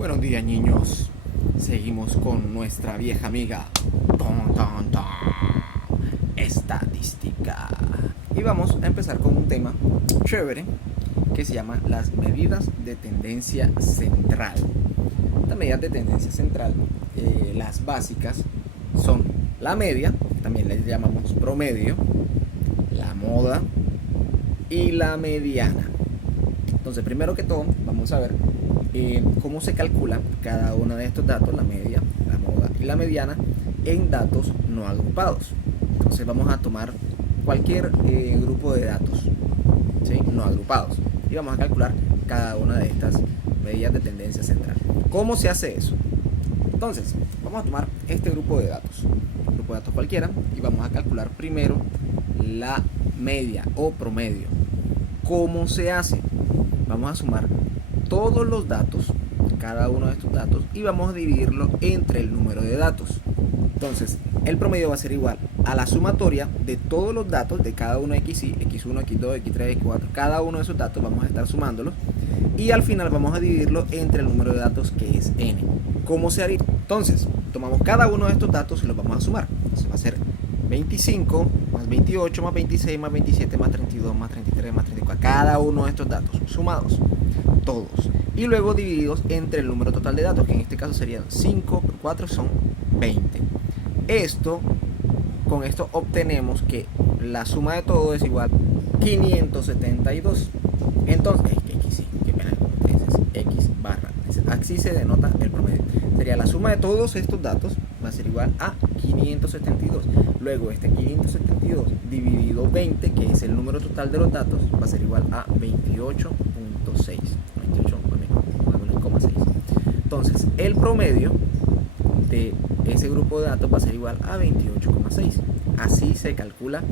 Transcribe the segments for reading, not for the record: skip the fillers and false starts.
Buenos días, niños. Seguimos con nuestra vieja amiga estadística. Y vamos a empezar con un tema chévere que se llama las medidas de tendencia central. Las medidas de tendencia central, las básicas, son la media, también le llamamos promedio, la moda y la mediana. Entonces, primero que todo, vamos a ver cómo se calcula cada uno de estos datos, la media, la moda y la mediana, en datos no agrupados. Entonces vamos a tomar cualquier grupo de datos, ¿sí?, no agrupados, y vamos a calcular cada una de estas medidas de tendencia central. ¿Cómo se hace eso? Entonces, vamos a tomar este grupo de datos, un grupo de datos cualquiera, y vamos a calcular primero la media o promedio. ¿Cómo se hace? Vamos a sumar todos los datos, cada uno de estos datos, y vamos a dividirlo entre el número de datos. Entonces, el promedio va a ser igual a la sumatoria de todos los datos de cada uno xy, x1, x2, x3, x4, cada uno de esos datos vamos a estar sumándolos, y al final vamos a dividirlo entre el número de datos, que es n. ¿Cómo se haría? Entonces, tomamos cada uno de estos datos y los vamos a sumar. Entonces va a ser 25 más 28 más 26 más 27 más 32 más 33 más 34, cada uno de estos datos sumados, todos, y luego divididos entre el número total de datos, que en este caso serían 5 por 4 son 20. Con esto obtenemos que la suma de todo es igual a 572. Entonces, qué pena, x barra, así se denota el promedio. Sería la suma de todos estos datos va a ser igual a 572. Luego este 572 dividido 20, que es el número total de los datos, va a ser igual a 28.6. 28,6. Entonces, el promedio de ese grupo de datos va a ser igual a 28,6. Así se calcula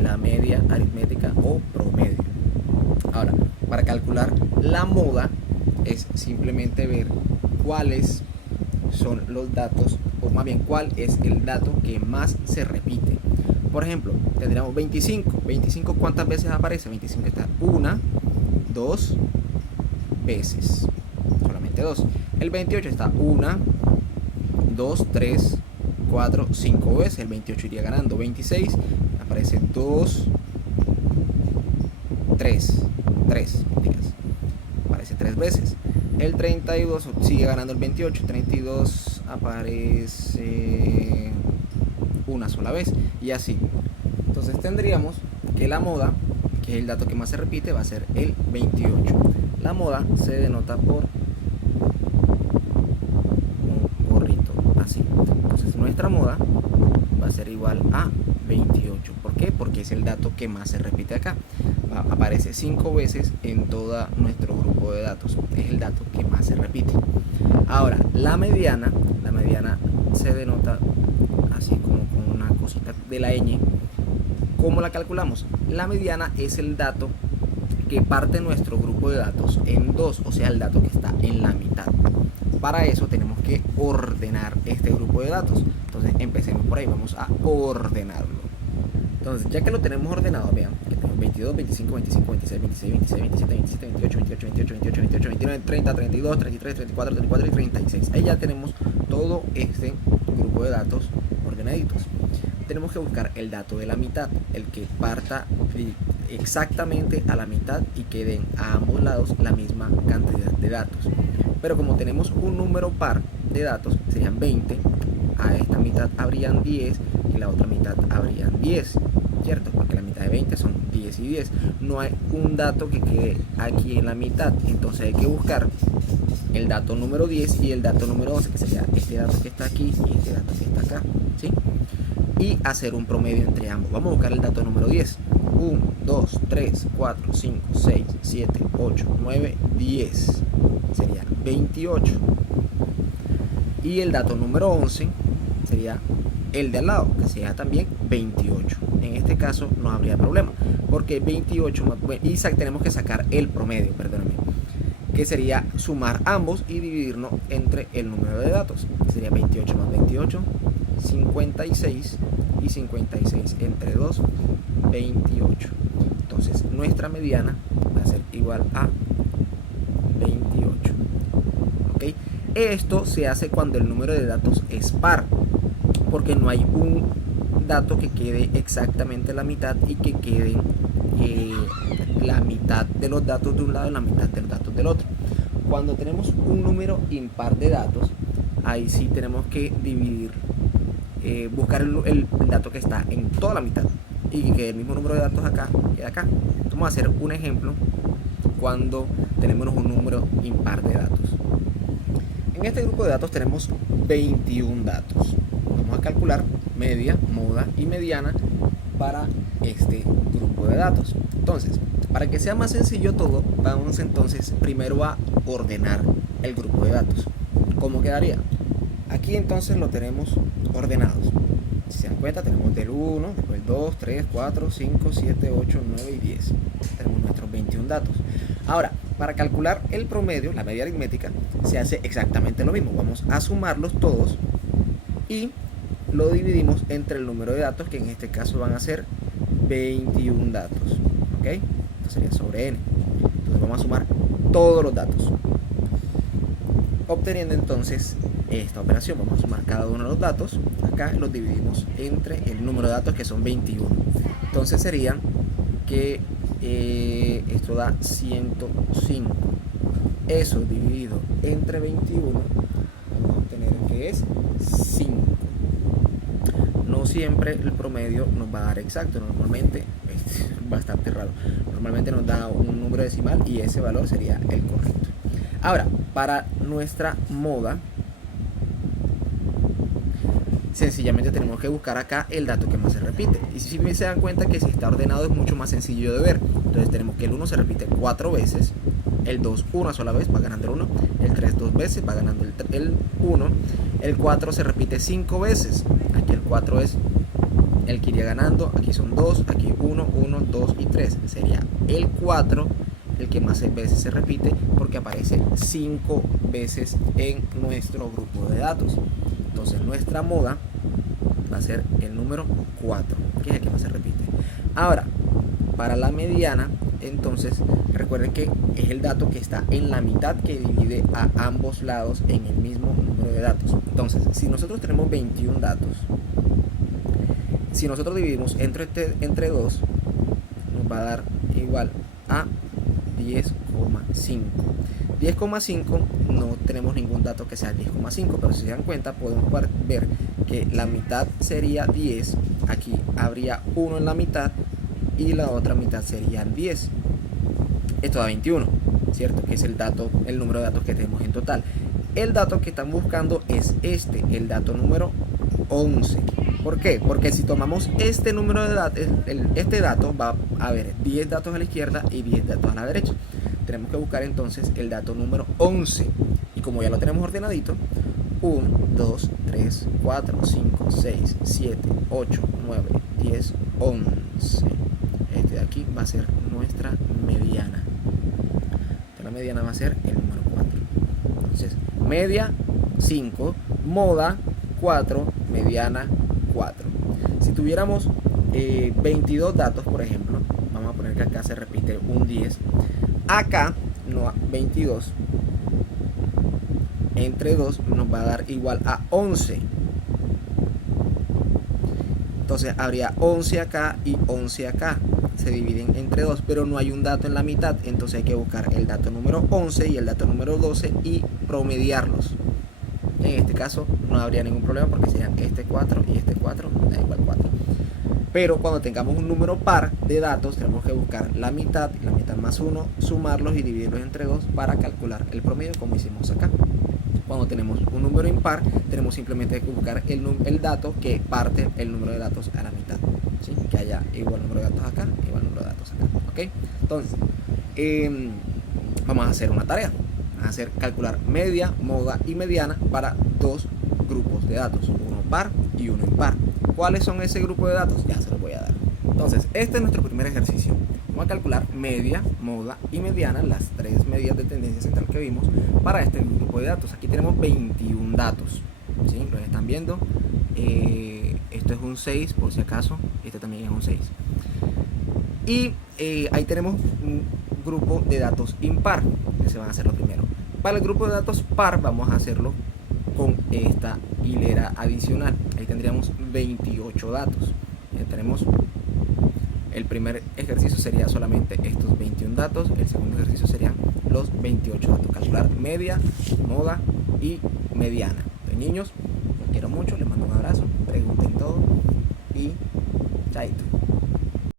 la media aritmética o promedio. Ahora, para calcular la moda es simplemente ver cuáles son los datos, o más bien cuál es el dato que más se repite. Por ejemplo, tendríamos 25. 25, ¿cuántas veces aparece? 25 está 1, 2 veces, solamente 2. El 28 está 1, 2, 3, 4, 5 veces. El 28 iría ganando. 26 aparece 2, 3, aparece 3 veces. El 32 sigue ganando el 28. 32 aparece una sola vez, y así. Entonces tendríamos que la moda, que es el dato que más se repite, va a ser el 28. La moda se denota por un gorrito así. Entonces nuestra moda va a ser igual a 28. ¿Por qué? Porque es el dato que más se repite acá. Aparece 5 veces en todo nuestro grupo de datos. Es el dato que más se repite. Ahora, la mediana se denota así como con una cosita de la ñ. ¿Cómo la calculamos? La mediana es el dato que parte nuestro grupo de datos en dos, o sea, el dato que está en la mitad. Para eso tenemos que ordenar este grupo de datos. Entonces empecemos por ahí, vamos a ordenarlo. Entonces, ya que lo tenemos ordenado, vean que tenemos 22, 25, 25, 26, 26, 26, 27, 27, 28, 28, 28, 28, 28, 29, 30, 32, 33, 34, 34 y 36. Ahí ya tenemos todo este grupo de datos ordenaditos. Tenemos que buscar el dato de la mitad, el que parta exactamente a la mitad y queden a ambos lados la misma cantidad de datos. Pero como tenemos un número par de datos, serían 20, a esta mitad habrían 10 y la otra mitad habrían 10, ¿cierto? Porque la mitad de 20 son 10 y 10. No hay un dato que quede aquí en la mitad, entonces hay que buscar el dato número 10 y el dato número 11, que sería este dato que está aquí y este dato que está acá, ¿sí? Y hacer un promedio entre ambos. Vamos a buscar el dato número 10. 1, 2, 3, 4, 5, 6, 7, 8, 9, 10. Sería 28. Y el dato número 11 sería el de al lado, que sería también 28. En este caso no habría problema, porque 28 más, y tenemos que sacar el promedio, perdóname, que sería sumar ambos y dividirlo entre el número de datos. Sería 28 más 28, 56, y 56 entre 2, 28. Entonces nuestra mediana va a ser igual a 28. Esto se hace cuando el número de datos es par, porque no hay un dato que quede exactamente la mitad y que quede la mitad de los datos de un lado y la mitad de los datos del otro. Cuando tenemos un número impar de datos, ahí sí tenemos que dividir, buscar el dato que está en toda la mitad y que quede el mismo número de datos acá y acá. Vamos a hacer un ejemplo cuando tenemos un número impar de datos. En este grupo de datos tenemos 21 datos. Vamos a calcular media, moda y mediana para este grupo de datos. Entonces, para que sea más sencillo todo, vamos entonces primero a ordenar el grupo de datos. ¿Cómo quedaría? Aquí entonces lo tenemos ordenados. Si se dan cuenta, tenemos del 1, después 2, 3, 4, 5, 7, 8, 9 y 10. Tenemos nuestros 21 datos. Ahora, para calcular el promedio, la media aritmética, se hace exactamente lo mismo. Vamos a sumarlos todos y lo dividimos entre el número de datos, que en este caso van a ser 21 datos. ¿Ok? Esto sería sobre n. Entonces vamos a sumar todos los datos, obteniendo entonces esta operación. Vamos a sumar cada uno de los datos. Acá los dividimos entre el número de datos, que son 21. Entonces sería que esto da 105. Eso dividido entre 21, vamos a obtener que es 5. No siempre el promedio nos va a dar exacto. Normalmente es bastante raro. Normalmente nos da un número decimal y ese valor sería el correcto. Ahora, para nuestra moda, sencillamente tenemos que buscar acá el dato que más se repite. Y si se dan cuenta que si está ordenado es mucho más sencillo de ver. Entonces tenemos que el 1 se repite 4 veces, el 2 una sola vez, va ganando el 1, el 3 2 veces, va ganando el 1, el 4 se repite 5 veces, aquí el 4 es el que iría ganando, aquí son 2, aquí 1, 1, 2 y 3, sería el 4 el que más veces se repite porque aparece 5 veces en nuestro grupo de datos. Entonces nuestra moda va a ser el número 4, que es el que más se repite. Ahora, para la mediana, entonces recuerden que es el dato que está en la mitad, que divide a ambos lados en el mismo número de datos. Entonces, si nosotros tenemos 21 datos, si nosotros dividimos entre 2, nos va a dar igual a 10,5. 10,5 no tenemos ningún dato que sea 10,5, pero si se dan cuenta podemos ver que la mitad sería 10, aquí habría 1 en la mitad y la otra mitad serían 10. Esto da 21, ¿cierto? Que es el dato, el número de datos que tenemos en total. El dato que están buscando es este, el dato número 11. ¿Por qué? Porque si tomamos este número de datos, este dato va a haber 10 datos a la izquierda y 10 datos a la derecha. Tenemos que buscar entonces el dato número 11. Y como ya lo tenemos ordenadito, 1, 2, 3, 4, 5, 6, 7, 8, 9, 10, 11. Este de aquí va a ser nuestra mediana. La mediana va a ser el número 4. Entonces, media 5, moda 4, mediana 4. Si tuviéramos 22 datos, por ejemplo, vamos a poner que acá se repite un 10. Acá, no, 22 entre 2 nos va a dar igual a 11. Entonces habría 11 acá y 11 acá. Se dividen entre 2, pero no hay un dato en la mitad. Entonces hay que buscar el dato número 11 y el dato número 12 y promediarlos. En este caso no habría ningún problema porque serían este 4 y este 4, da igual 4. Pero cuando tengamos un número par de datos, tenemos que buscar la mitad y la mitad más 1, sumarlos y dividirlos entre 2 para calcular el promedio, como hicimos acá. Cuando tenemos un número impar, tenemos simplemente que buscar el dato que parte el número de datos a la mitad, ¿sí? Que haya igual número de datos acá, igual número de datos acá, ¿ok? Entonces, vamos a hacer una tarea. Vamos a hacer calcular media, moda y mediana para dos grupos de datos, uno par y uno impar. ¿Cuáles son ese grupo de datos? Ya se los voy a dar. Entonces, este es nuestro primer ejercicio. Vamos a calcular media, moda y mediana, las tres medidas de tendencia central que vimos para este grupo de datos. Aquí tenemos 21 datos, ¿sí? Lo están viendo. Esto es un 6, por si acaso. Este también es un 6. Y ahí tenemos un grupo de datos impar. Ese van a ser lo primero. Para el grupo de datos par vamos a hacerlo con esta hilera adicional. Ahí tendríamos 28 datos. Ya tenemos el primer ejercicio sería solamente estos 21 datos, el segundo ejercicio serían los 28 datos. Calcular media, moda y mediana. Pues, niños, los quiero mucho, les mando un abrazo, pregunten todo y chaito.